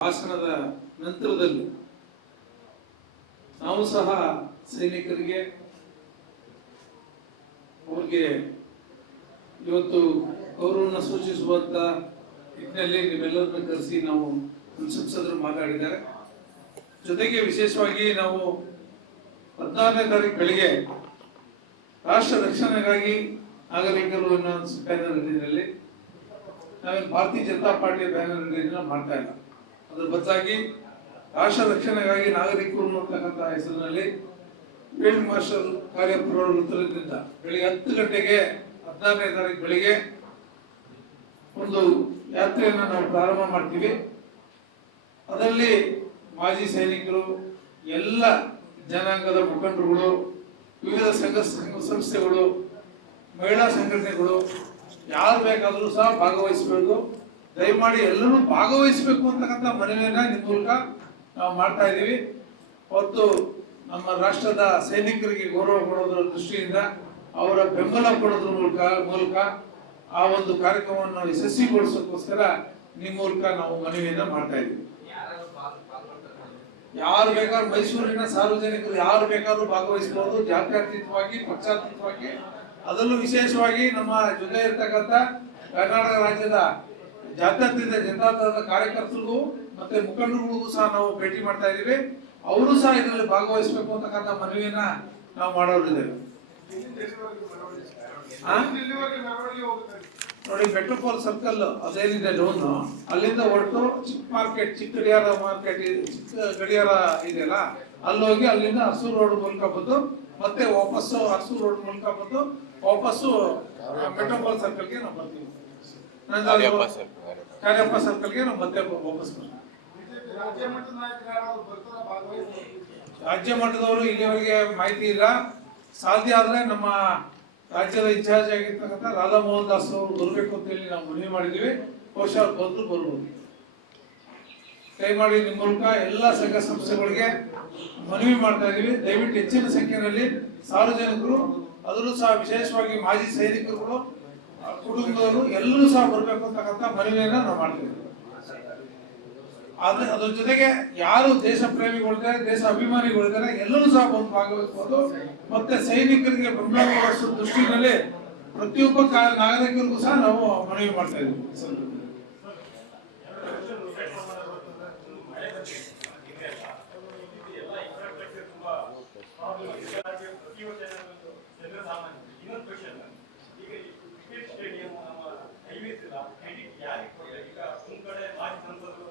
ಭಾಷಣದ ನಂತರದಲ್ಲಿ ನಾವು ಸಹ ಸೈನಿಕರಿಗೆ ಅವ್ರಿಗೆ ಇವತ್ತು ಗೌರವನ ಸೂಚಿಸುವಂತ ನಿಟ್ಟಿನಲ್ಲಿ ನಿಮ್ಮೆಲ್ಲರನ್ನ ಕರೆಸಿ ನಾವು ಸಂಸದರು ಮಾತಾಡಿದ್ದಾರೆ. ಜೊತೆಗೆ ವಿಶೇಷವಾಗಿ ನಾವು ಹದಿನಾರನೇ ತಾರೀಕು ಬೆಳಿಗ್ಗೆ ರಾಷ್ಟ್ರ ರಕ್ಷಣೆಗಾಗಿ ನಾಗರಿಕರು ಅನ್ನೋ ಬ್ಯಾನರ್ ನಾವೇನು ಭಾರತೀಯ ಜನತಾ ಪಾರ್ಟಿಯ ಬ್ಯಾನರ್ ಮಾಡ್ತಾ ಇಲ್ಲ. ಅದ್ರ ಬದಲಾಗಿ ರಾಷ್ಟ್ರ ರಕ್ಷಣೆಗಾಗಿ ನಾಗರಿಕರು ಅನ್ನತಕ್ಕಂಥ ಹೆಸರಿನಲ್ಲಿ ಫೀಲ್ಡ್ ಮಾರ್ಷಲ್ ಕಾರ್ಯಪ್ರವೃತ್ತರಿಂದ ಬೆಳಿಗ್ಗೆ ಹತ್ತು ಗಂಟೆಗೆ ಹದಿನಾರನೇ ತಾರೀಕು ಬೆಳಿಗ್ಗೆ ಒಂದು ಯಾತ್ರೆಯನ್ನು ನಾವು ಪ್ರಾರಂಭ ಮಾಡ್ತೀವಿ. ಅದರಲ್ಲಿ ಮಾಜಿ ಸೈನಿಕರು, ಎಲ್ಲ ಜನಾಂಗದ ಮುಖಂಡರುಗಳು, ವಿವಿಧ ಸಂಘ- ಸಂಸ್ಥೆಗಳು, ಮಹಿಳಾ ಸಂಘಟನೆಗಳು ಯಾರು ಬೇಕಾದರೂ ಸಹ ಭಾಗವಹಿಸಬೇಕು. ದಯಮಾಡಿ ಎಲ್ಲರೂ ಭಾಗವಹಿಸಬೇಕು ಅಂತಕ್ಕಂಥ ಮನವಿಯನ್ನ ನಿಮ್ಮ ಮೂಲಕ ನಾವು ಮಾಡ್ತಾ ಇದ್ದೀವಿ. ಅವತ್ತು ನಮ್ಮ ರಾಷ್ಟ್ರದ ಸೈನಿಕರಿಗೆ ಗೌರವ ಕೊಡೋದ್ರ ದೃಷ್ಟಿಯಿಂದ ಅವರ ಬೆಂಬಲ ಕೊಡೋದ್ರ ಮೂಲಕ ಮೂಲಕ ಆ ಒಂದು ಕಾರ್ಯಕ್ರಮವನ್ನು ಯಶಸ್ವಿಗೊಳಿಸೋಕ್ಕೋಸ್ಕರ ನಿಮ್ಮ ಮೂಲಕ ನಾವು ಮನವಿಯನ್ನ ಮಾಡ್ತಾ ಇದ್ದೀವಿ. ಯಾರು ಬೇಕಾದ್ರೂ ಮೈಸೂರಿನ ಸಾರ್ವಜನಿಕರು ಯಾರು ಬೇಕಾದ್ರೂ ಭಾಗವಹಿಸಬಹುದು ಜಾತ್ಯತೀತವಾಗಿ, ಪಕ್ಷಾತೀತವಾಗಿ, ಅದರಲ್ಲೂ ವಿಶೇಷವಾಗಿ ನಮ್ಮ ಜೊತೆ ಇರ್ತಕ್ಕಂಥ ಕರ್ನಾಟಕ ರಾಜ್ಯದ ಜಾತ್ಯತೀತ ಜನತಾದಳದ ಕಾರ್ಯಕರ್ತರಿಗೂ ಮತ್ತೆ ಮುಖಂಡರಿಗೂ ಸಹ ನಾವು ಭೇಟಿ ಮಾಡ್ತಾ ಇದ್ದೀವಿ. ಅವರು ಸಹ ಇದರಲ್ಲಿ ಭಾಗವಹಿಸಬೇಕು ಅಂತಕ್ಕಂಥ ಮನವಿಯನ್ನ ನಾವು ಮಾಡೋರಿದ್ದೇವೆ? ನೋಡಿ ಮೆಟ್ರೋಪಾಲ್ ಸರ್ಕಲ್ ಅದೇನಿದೆ ಲೋನ್ ಅಲ್ಲಿಂದ ಹೊರಟು ಚಿಕ್ಕ ಮಾರ್ಕೆಟ್ ಚಿಕ್ಕ ಗಡಿಯಾರ ಮಾರ್ಕೆಟ್ ಚಿಕ್ಕ ಗಡಿಯಾರ ಇದೆಯಲ್ಲ ಅಲ್ಲಿ ಹೋಗಿ ಅಲ್ಲಿಂದ ಹಸೂರು ರೋಡ್ ಮೂಲಕ ಬಂದು, ಮತ್ತೆ ವಾಪಸ್ಸು ಹಸೂರು ರೋಡ್ ಮೂಲಕ ಬಂದು ವಾಪಸ್ಸು ಮೆಟ್ರೋಪಾಲ್ ಸರ್ಕಲ್ಗೆ ನಾವು ಬರ್ತೀವಿ. ಕಾರ್ಯಪ್ಪ ಸರ್ಕಲ್. ಕಾರ್ಯಪ್ಪ ಸರ್ಕಲ್ಗೆ ನಾವು ಮತ್ತೆ ವಾಪಸ್ ಬರ್ತೀವಿ ರಾಜ್ಯ ಮಟ್ಟದವರು ಇಲ್ಲಿವರೆಗೆ ಮಾಹಿತಿ ಇಲ್ಲ. ಸಾಧ್ಯ ಆದ್ರೆ ನಮ್ಮ ರಾಜ್ಯದ ಇನ್ಚಾರ್ಜ್ ಆಗಿರ್ತಕ್ಕಂಥ ರಾಧಾ ಮೋಹನ್ ದಾಸ್ ಅವರು ಬರಬೇಕು ಅಂತ ಹೇಳಿ ನಾವು ಮನವಿ ಮಾಡಿದ್ದೀವಿ. ಬಹುಶಃ ಅವ್ರು ಬಂದು ಬರ್ಬೋದು. ದಯಮಾಡಿ ನಿಮ್ಮ ಮೂಲಕ ಎಲ್ಲ ಸಂಘ ಸಂಸ್ಥೆಗಳಿಗೆ ಮನವಿ ಮಾಡ್ತಾ ಇದೀವಿ ದಯವಿಟ್ಟು ಹೆಚ್ಚಿನ ಸಂಖ್ಯೆಯಲ್ಲಿ ಸಾರ್ವಜನಿಕರು ಅದರಲ್ಲೂ ಸಹ ವಿಶೇಷವಾಗಿ ಮಾಜಿ ಸೈನಿಕರುಗಳು ಕುಟುಂಬದವರು ಎಲ್ಲರೂ ಸಹ ಬರಬೇಕು ಅಂತಕ್ಕಂಥ ಮನವಿಯನ್ನ ನಾವು ಮಾಡ್ತೀವಿ. ಆದ್ರೆ ಅದ್ರ ಜೊತೆಗೆ ಯಾರು ದೇಶ ಪ್ರೇಮಿಗಳಿದ್ದಾರೆ ದೇಶ ಅಭಿಮಾನಿಗಳಿದ್ದಾರೆ ಎಲ್ಲರೂ ಸಹ ಬಂದು ಭಾಗವಹಿಸಬಹುದು ಮತ್ತೆ ಸೈನಿಕರಿಗೆ ಬೆಂಬಲ ದೃಷ್ಟಿನಲ್ಲಿ ಪ್ರತಿಯೊಬ್ಬ ನಾಗರಿಕರಿಗೂ ಸಹ ನಾವು ಮನವಿ ಮಾಡ್ತಾ ಇದ್ದೀವಿ ಈ ಸಂದರ್ಭದಲ್ಲಿ. ಇನ್ನೊಂದು ಕ್ವಶನ್ ಈಗ ಈ ಕ್ರಿಕೆಟ್ ಸ್ಟೇಡಿಯಂ ನಮ್ಮ ಹೈವೇಸ್ ಇಲ್ಲ ಕ್ರೆಡಿಟ್ ಯಾರಿಗೆ ಕೊಡ್ತಾರೆ ಈಗ ಒಂದ್ ಕಡೆ ಮಾಜಿ ಸಂಸದರು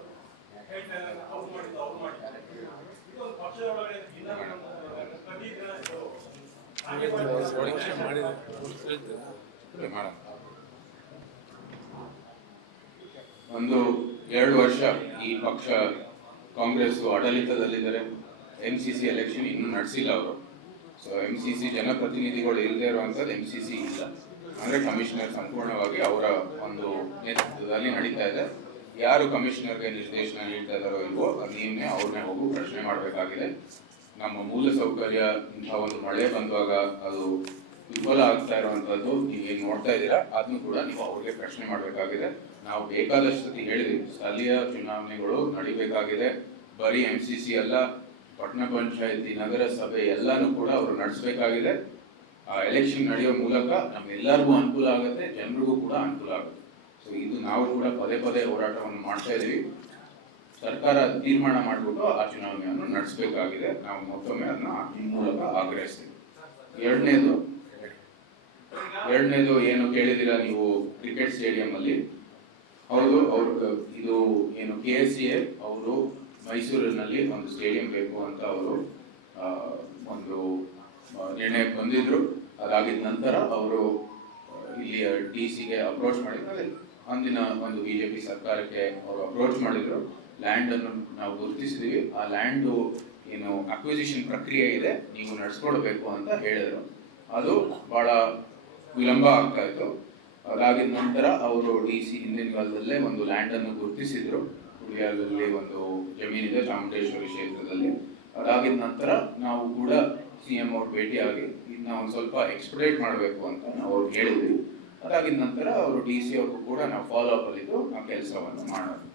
ಹೇಳ್ತಾರೆ ಅವ್ರು ಮಾಡಿದ್ದು ಅವ್ರು ಮಾಡಿದ್ದಾರೆ ಇದು ಒಂದು ಪಕ್ಷದ ಒಳಗಡೆ ದಿನ ಪ್ರತಿ ದಿನ ಇದು ಒಂದು ಎರಡು ವರ್ಷ ಈ ಪಕ್ಷ ಕಾಂಗ್ರೆಸ್ ಆಡಳಿತದಲ್ಲಿದ್ದಾರೆ ಎಂ ಸಿ ಸಿ ಎಲೆಕ್ಷನ್ ಇನ್ನೂ ನಡೆಸಿಲ್ಲ ಅವರು. ಸೊ ಎಂ ಸಿ ಸಿ ಜನಪ್ರತಿನಿಧಿಗಳು ಇಲ್ಲದೆ ಇರುವಂಥದ್ದು ಎಂ ಸಿ ಸಿ ಇಲ್ಲ. ಅಂದರೆ ಕಮಿಷನರ್ ಸಂಪೂರ್ಣವಾಗಿ ಅವರ ಒಂದು ನೇತೃತ್ವದಲ್ಲಿ ನಡೀತಾ ಇದೆ. ಯಾರು ಕಮಿಷನರ್ಗೆ ನಿರ್ದೇಶನ ನೀಡ್ತಾ ಇದ್ದಾರೋ ಇಲ್ವೋ ನೀವೇ ಅವ್ರನ್ನೇ ಹೋಗು ಪ್ರಶ್ನೆ ಮಾಡಬೇಕಾಗಿದೆ. ನಮ್ಮ ಮೂಲ ಸೌಕರ್ಯ ಇಂಥ ಒಂದು ಮಳೆ ಬಂದಾಗ ಅದು ವಿಫಲ ಆಗ್ತಾ ಇರುವಂತದ್ದು ನೀವು ಏನ್ ನೋಡ್ತಾ ಇದ್ದೀರಾ, ಅದನ್ನು ಕೂಡ ನೀವು ಅವ್ರಿಗೆ ಪ್ರಶ್ನೆ ಮಾಡಬೇಕಾಗಿದೆ. ನಾವು ಬೇಕಾದಷ್ಟು ಸತಿ ಸ್ಥಳೀಯ ಚುನಾವಣೆಗಳು ನಡಿಬೇಕಾಗಿದೆ. ಬರೀ ಎಂ ಸಿ ಸಿ ಅಲ್ಲ, ಪಟ್ಟಣ ಪಂಚಾಯತಿ, ನಗರಸಭೆ ಎಲ್ಲಾನು ಕೂಡ ಅವರು ನಡೆಸಬೇಕಾಗಿದೆ. ಆ ಎಲೆಕ್ಷನ್ ನಡೆಯೋ ಮೂಲಕ ನಮ್ಮೆಲ್ಲರಿಗೂ ಅನುಕೂಲ ಆಗುತ್ತೆ, ಜನರಿಗೂ ಕೂಡ ಅನುಕೂಲ ಆಗುತ್ತೆ. ಸೊ ಇದು ನಾವು ಕೂಡ ಪದೇ ಪದೇ ಹೋರಾಟವನ್ನು ಮಾಡ್ತಾ ಇದೀವಿ. ಸರ್ಕಾರ ತೀರ್ಮಾನ ಮಾಡಿಬಿಟ್ಟು ಆ ಚುನಾವಣೆಯನ್ನು ನಡೆಸಬೇಕಾಗಿದೆ. ನಾವು ಮತ್ತೊಮ್ಮೆ ಅದನ್ನ ಈ ಮೂಲಕ ಆಗ್ರಹಿಸ್ತೀವಿ. ಎರಡನೇದು ಎರಡನೇದು ಏನು ಕೇಳಿದಿರ ನೀವು ಕ್ರಿಕೆಟ್ ಸ್ಟೇಡಿಯಂ ಅಲ್ಲಿ ಹೌದು, ಅವ್ರ, ಇದು ಏನು ಕೆ ಎಸ್ ಸಿ ಎ, ಅವರು ಮೈಸೂರಿನಲ್ಲಿ ಒಂದು ಸ್ಟೇಡಿಯಂ ಬೇಕು ಅಂತ ಅವರು ಒಂದು ನಿರ್ಣಯ ನಿರ್ಣಯಕ್ಕೆ ಬಂದಿದ್ರು. ಅದಾಗಿದ ನಂತರ ಅವರು ಇಲ್ಲಿಯ ಡಿ ಸಿಗೆ ಅಪ್ರೋಚ್ ಮಾಡಿದ್ರು. ಅಂದಿನ ಒಂದು ಬಿಜೆಪಿ ಸರ್ಕಾರಕ್ಕೆ ಅವರು ಅಪ್ರೋಚ್ ಮಾಡಿದ್ರು. ಲ್ಯಾಂಡ್ ಅನ್ನು ನಾವು ಗುರುತಿಸಿದೀವಿ. ಆ ಲ್ಯಾಂಡ್ ಏನು ಅಕ್ವಿಸಿಷನ್ ಪ್ರಕ್ರಿಯೆ ಇದೆ. ನೀವು ನಡೆಸ್ಕೊಡ್ಬೇಕು ಅಂತ ಹೇಳಿದರು. ಅದು ಬಹಳ ವಿಳಂಬ ಆಗ್ತಾ ಇತ್ತು. ಅದಾಗಿದ ನಂತರ ಅವರು ಡಿ ಸಿ ಹಿಂದಿನ ಕಾಲದಲ್ಲೇ ಒಂದು ಲ್ಯಾಂಡ್ ಅನ್ನು ಗುರುತಿಸಿದ್ರು. ಹುಳಿಯಾಲದಲ್ಲಿ ಒಂದು ಜಮೀನಿದೆ, ಚಾಮುಂಡೇಶ್ವರಿ ಕ್ಷೇತ್ರದಲ್ಲಿ. ಅದಾಗಿದ ನಂತರ ನಾವು ಕೂಡ ಸಿ ಎಂ ಅವ್ರು ಭೇಟಿಯಾಗಿ ಇದನ್ನ ಒಂದು ಸ್ವಲ್ಪ ಎಕ್ಸ್ಪ್ಲೇಟ್ ಮಾಡಬೇಕು ಅಂತ ನಾವು ಅವ್ರಿಗೆ ಹೇಳಿದ್ವಿ ಅದಾಗಿದ ನಂತರ ಅವರು ಡಿ ಸಿ ಅವ್ರಿಗೂ ಕೂಡ ನಾವು ಫಾಲೋ ಅಪ್ ಅಲ್ಲಿದ್ದು ಆ ಕೆಲಸವನ್ನು ಮಾಡೋದು.